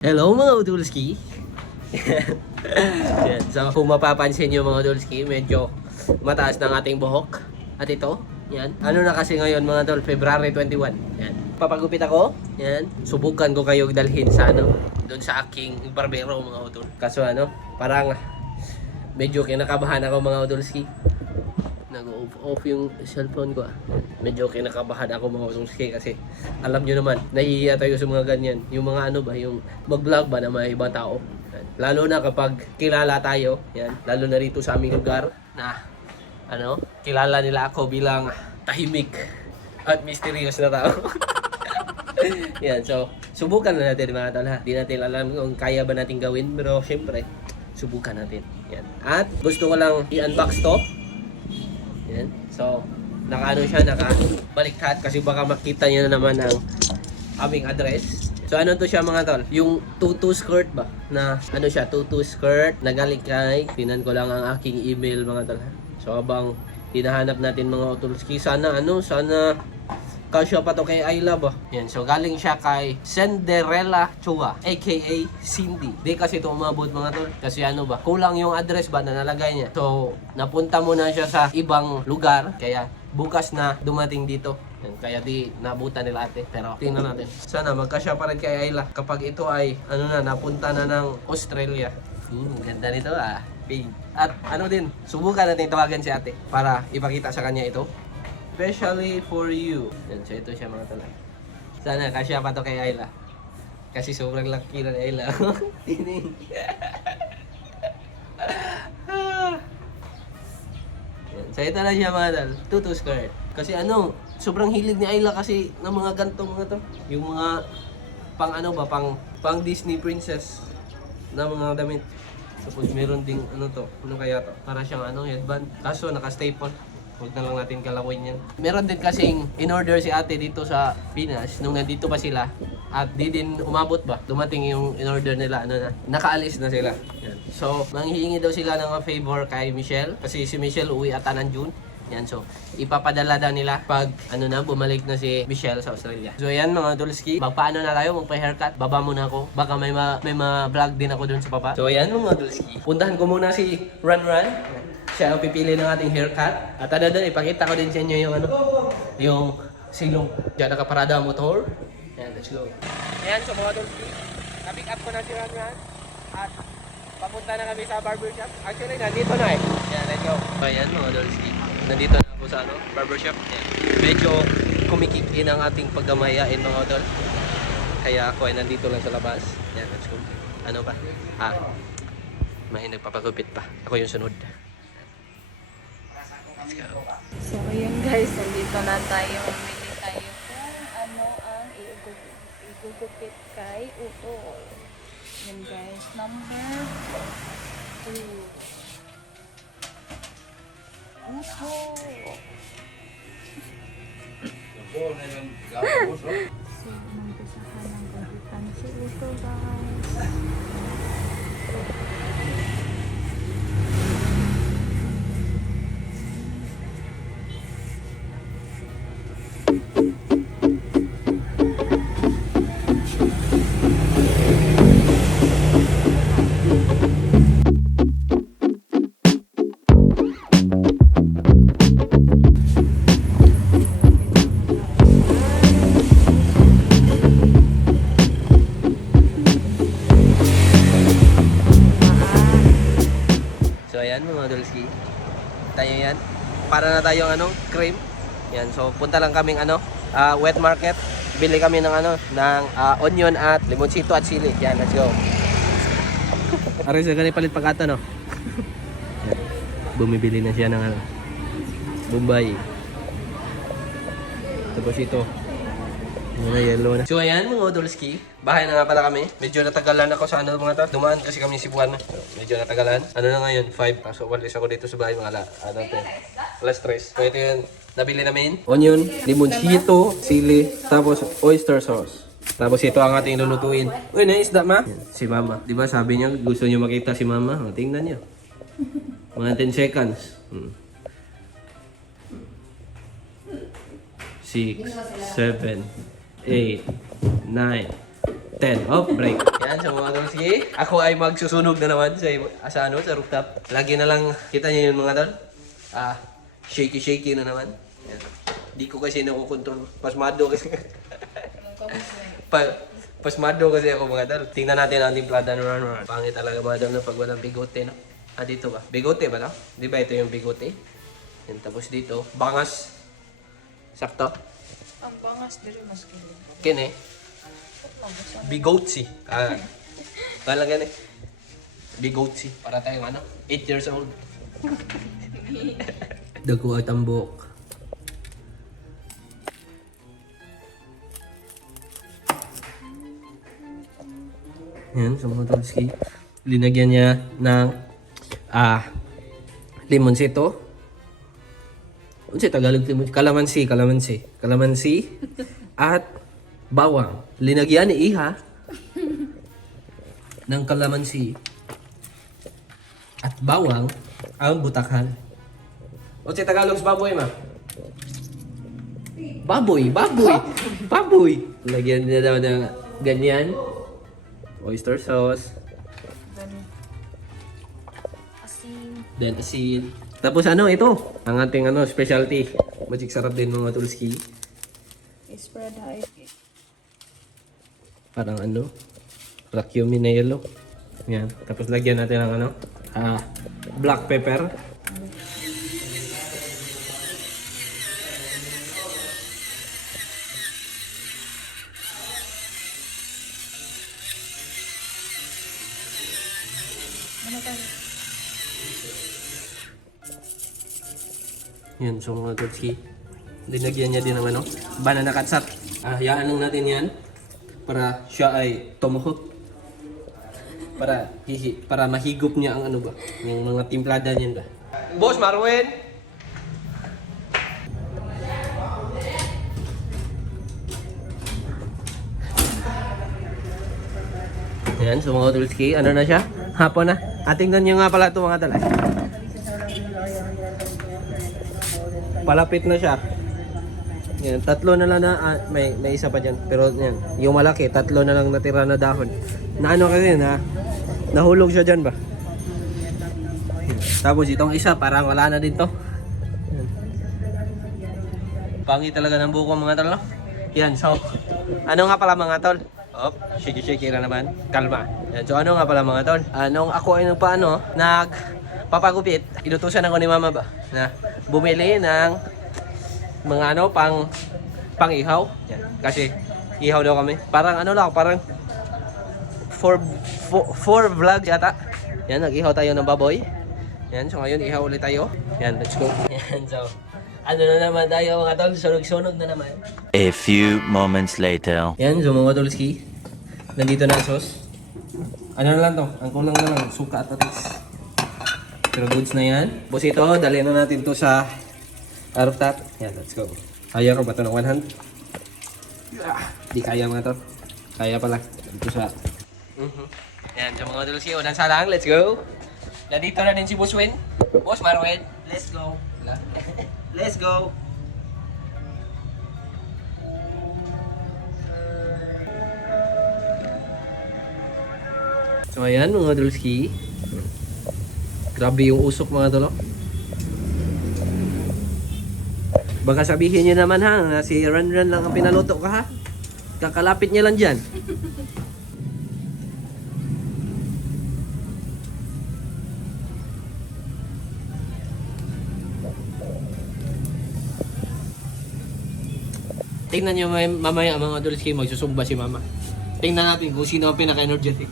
Hello mga Udulski. Yan. So kung mapapansin nyo mga Udulski, medyo mataas ng ating buhok. At ito, yan. Ano na kasi ngayon mga tol, February 21. Yan. Papagupit ako. Yan. Subukan ko kayo dalhin sa doon sa aking barbero mga Udul. Kaso parang medyo kinakabahan ako mga Udulski. Nag-off yung cellphone ko. Medyo kinakabahan ako mga Udulski kasi alam nyo naman, nahihiya tayo sa mga ganyan. Yung mga yung mag-vlog ba na may ibang tao. Yan. Lalo na kapag kilala tayo, yan, lalo na rito sa aming lugar na kilala nila ako bilang tahimik at mysterious na tao. Yan, so subukan na natin mga tol ha. Di natin alam kung kaya ba natin gawin, pero syempre subukan natin. Yan. At gusto ko lang i-unbox to. Yan. So, nakabaliktad kasi baka makita niyo na naman ang aming address. So, ano to siya mga tol? Yung tutu skirt ba? Na siya, tutu skirt na galing kay, tinan ko lang ang aking email mga tol. So, habang hinahanap natin mga Udulski, sana kasya pa to kay Ayla ba? Yan, so galing siya kay Cinderella Chua, aka Cindy. Di kasi ito umabot mga tol. Kasi kulang yung address ba na nalagay niya. So, napunta muna siya sa ibang lugar. Kaya bukas na dumating dito. Yan, kaya di nabutan nila ate. Pero tingnan natin. Sana magkasya pa rin kay Ayla. Kapag ito ay napunta na ng Australia. Ganda nito Pink. At subukan natin tawagan si ate para ipakita sa kanya ito. Especially for you. Yan, so ito siya mga tol. Sana kasya pa to kay Ayla. Kasi sobrang laki na ni Ayla. Tining. Yan, so ito na siya mga tol. Tutu skirt. Kasi sobrang hilig ni Ayla kasi ng mga gantong mga to. Yung mga pang Disney princess na mga damit. Suppose meron ding kaya to? Para siyang headband. Kaso naka-staple. Huwag na lang natin kalawin yan. Meron din kasing in-order si ate dito sa Pinas nung nandito pa sila. At di din umabot ba? Dumating yung in-order nila. Nakaalis na sila. Yan. So, manghihingi daw sila ng favor kay Michelle. Kasi si Michelle uwi ata ng June. Yan, so ipapadala daw nila pag bumalik na si Michelle sa Australia. So yan mga Udulski, magpaano na tayo, magpa-haircut. Baba muna ako. Baka may ma-vlog din ako dun sa baba. So yan mga Udulski. Puntahan ko muna si Run. Siya ang pipili ng ating haircut. At doon, ipakita ko din sa inyo yung silong. Diyan nakaparada ang motor. Yan, let's go. Yan, so mga Udulski, na-pick up ko na si Run. At papunta na kami sa barbershop. Actually, nandito na Yan, let's go. So yan mga Udulski. Nandito na ako sa barbershop. Yan. Medyo kumikik-in ang ating pagkamayain mga Udol. Kaya ako ay nandito lang sa labas. Yan, let's go. May nagpapagupit pa. Ako yung sunod. Let's go. So, ayan guys, nandito na tayo. Mamili tayo kung ang igugupit kay Utol. Yan guys, number 2. Utol. So, nagbisahan ng gugutan si Utol guys. Mga Udulski, tayo yan para na tayong cream. Yan, so punta lang kaming wet market, bili kami ng ng onion at limonsito at sili. Yan, let's go. Aray sa ganit palit pagkata bumibili na siya ng Bombay. Tapos ito yellow na. So ayan mga Udulski, bahay na nga pala kami. Medyo natagalan ako sa mga to. Dumaan kasi kami Cebuana. Medyo natagalan. Na ngayon? 5. So walis ako dito sa bahay mga alas 3. So ito yun, nabili namin. Onion, limonsito, sili, tapos oyster sauce. Tapos ito ang ating lulutuin. Uy, naisda ma? Si mama. Diba sabi niya gusto niyo makita si mama? Tingnan niyo. Mga 10 seconds. 6, 7, 8, 9, 10. Oh, break. Yan, so mga tol, sige. Ako ay magsusunog na naman sa rooftop. Lagi na lang, kita niyo yun mga tol. Shaky na naman. Yan. Di ko kasi nakukontrol. Pasmado kasi. Pasmado kasi ako mga tol. Tingnan natin ang timplada na run. Pangit talaga mga tol pag walang bigote, no? Dito ba? Bigote ba, no? Di ba ito yung bigote? Yan, tapos dito, bangas. Sakto? Ang bangas diri mas kilig. Kine. Bigotsi. Talaga na. Bigotsi. Para tayong 8 years old. Dago at tambok. Yan, sa mga tolski. Linagyan niya ng limonsito. Ano siya Tagalog limonsito? Kalamansi. At bawang. Linagyan ni Iha ng kalamansi at bawang ang butakan. O si Tagalog sa baboy, ma? Baboy. Lagyan niya daw ng ganyan. Oyster sauce. Then asin. Tapos ito? Ang ating specialty. Magic sarap din mga tulski. Spread high. Parang rakyumi na yellow. Yan. Tapos lagyan natin ng black pepper. Yan, so mga totski. Linagyan niya din ng banana katsat. Hayaan lang natin yan para siya ay tumuhot. Para mahigop niya ang yung mga timplada niyan ba. Boss Marwin! Yan, so mga tolski, na siya? Hapon na. Tingnan niyo nga pala ito mga talay. Palapit na siya. Yan, 3 na lang na, may isa pa dyan. Pero yan, yung malaki, 3 na lang natira na dahon. Kasi nahulog siya dyan ba? Tapos itong isa, parang wala na din to. Yan. Pangit talaga ng buko mga tol, no? Yan, so, nga pala mga tol? Shaky na naman. Kalma. Yan, so nga pala mga tol? Nung ako ay nagpapagupit, inutusan ako ni mama ba? Na bumili ng mga pang ihaw. Yan. Kasi ihaw daw kami. Parang parang for vlog yata. Yan, nag-ihaw tayo ng baboy. Yan, so ngayon ihaw ulit tayo. Yan, let's go. Yan, so na naman tayo mga tol, sunog na naman. A few moments later. Yan, so mga tolski. Nandito na ang sauce. Na lang to, ang kulang na lang, suka at atis. Pero goods na yan. Boss ito, dali na natin to sa rooftop. Yan, let's go. Kaya ko ba ito ng 1 hand? Di kaya mga to. Kaya pala. Dito sa... Yan, so mga tolski, unang salang, let's go. Nandito na din si Boss Win. Boss Marwin, let's go. Let's go. So ayan mga tolski. Grabe yung usok mga tolo. Baka sabihin niyo naman na si Ran lang ang pinaluto ka ha. Kakalapit niya lang dyan. Tingnan niyo mamaya mga tolski, magsusumba si mama. Tingnan natin kung sino ang pinaka-energetic.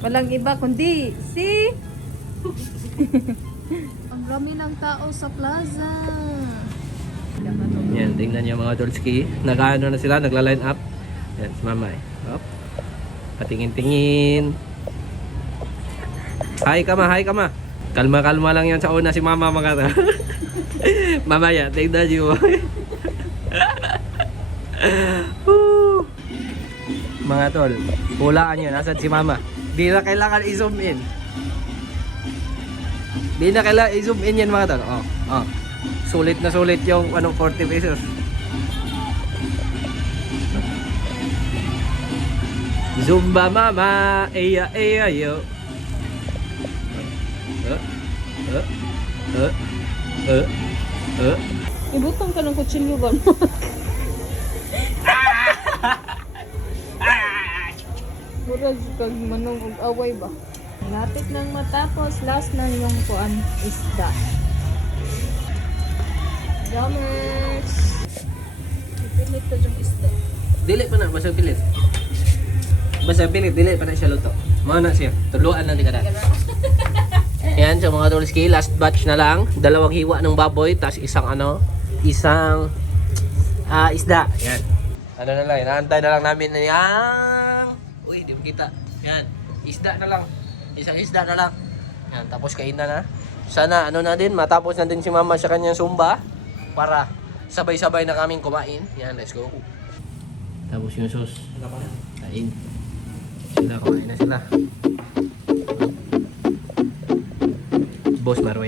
Walang iba kundi si... Ang rami ng tao sa plaza. Yan, tingnan niyo mga tolski. Nag-ano na sila, nagla-line up. Yan, si mama eh. Up. Patingin-tingin. Hi ka ma. Kalma-kalma lang yan sa una si mama mga mamaya, tingnan niyo. Mga tol, hulaan nyo, nasan si mama? Di na kailangan i-zoom in. Di na kailangan i-zoom in yan mga tol. Sulit na sulit yung 40 pesos. Zumba mama, eya eya yo. Uh, uh, uh. Ibutang ka ng kutsilyo ba? Murag kag manong og away ba? Lapit nang matapos, last na yung kuan isda. Yummers! Ipilit ko yung isda. Dili pa na, basta pilit. Basta pilit, dili pa na siya luto. Mga na siya, tuluan na di ka na. Yan, so mga Tulski, last batch na lang. 2 hiwa ng baboy, tas isang isda. Yan. Ano na lang, inaantay na lang namin na yang... Uy, di mo kita. Yan, isda na lang. Isang isda na lang. Yan, tapos kainan na. Sana ano na din, matapos na din si mama sa kanyang sumba. Para sabay-sabay na kaming kumain. Yan, let's go. Tapos yung sauce. Kain. Sila, kumain na sila. Boss Marway.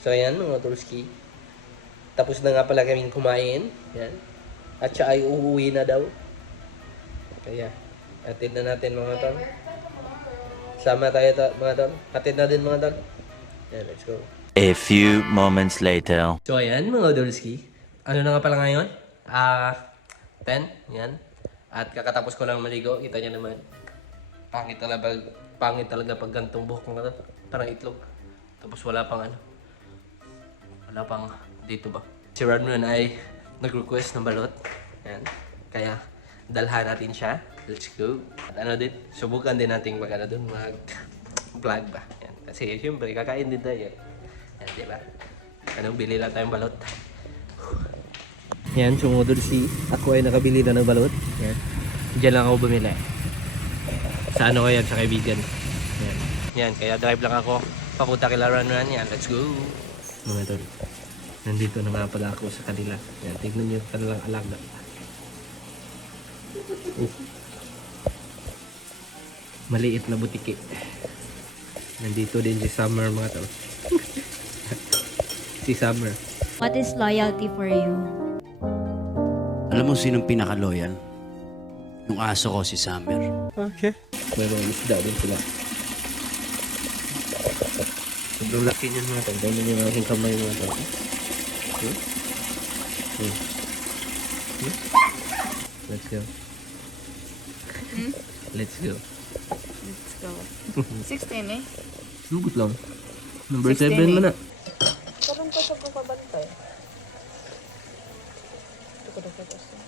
So ayan mga Tulski. Tapos na nga pala kaming kumain. Yan. At siya ay uuwi na daw. Kaya, atid na natin mga tol. Sama tayo mga tol. Atid na din mga tol. Yan, let's go. A few moments later. So ayan mga Dolski. Ano na nga pala ngayon? 10. Yan. At kakatapos ko lang maligo. Kita niya naman. Pangit talaga pag gantong buhok mga tol. Parang itlog. Tapos wala pang dito ba? Si Radman ay nag-request ng balot. Yan. Kaya dalhan natin siya. Let's go. At din, subukan din natin mag-vlog ba. Yan. Kasi siyempre kakain din tayo. Yan, diba? Bili lang tayong balot. Yan, sumudod ako ay nakabili na ng balot. Yan. Diyan lang ako bumili. Sa ano kaya, sa kaibigan. Yan. Yan, kaya drive lang ako. Papunta kay Radman. Yan, let's go. Mga tol. Nandito na nga pala ako sa kanila. Yan, tignan nyo kanilang alaga. Maliit na butiki. Nandito din si Summer mga tol. Si Summer. What is loyalty for you? Alam mo sinong pinaka-loyal? Yung aso ko, si Summer. Okay. May mga isda din sila. Sobrang laki niyan mga tol. Ganyan yung aking kamay mga tol. Let's go. Let's go. Let's go. 16 eh. Sugot lang. Number 16 7 mo na. Karon ko sa pagkabantay. Ito ko sa.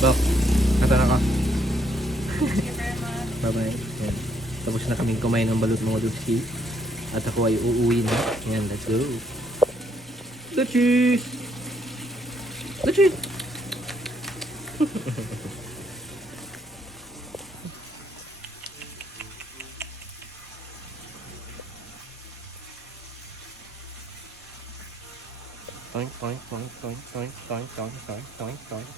Bok, kata na ka. Bye-bye. Yan. Tapos na kaming kumain ng balut mga Dulski. At ako ay uuwi na. Yan, let's go. The cheese! The cheese! Toink, toink, toink, toink, toink, toink, toink, toink, toink, toink.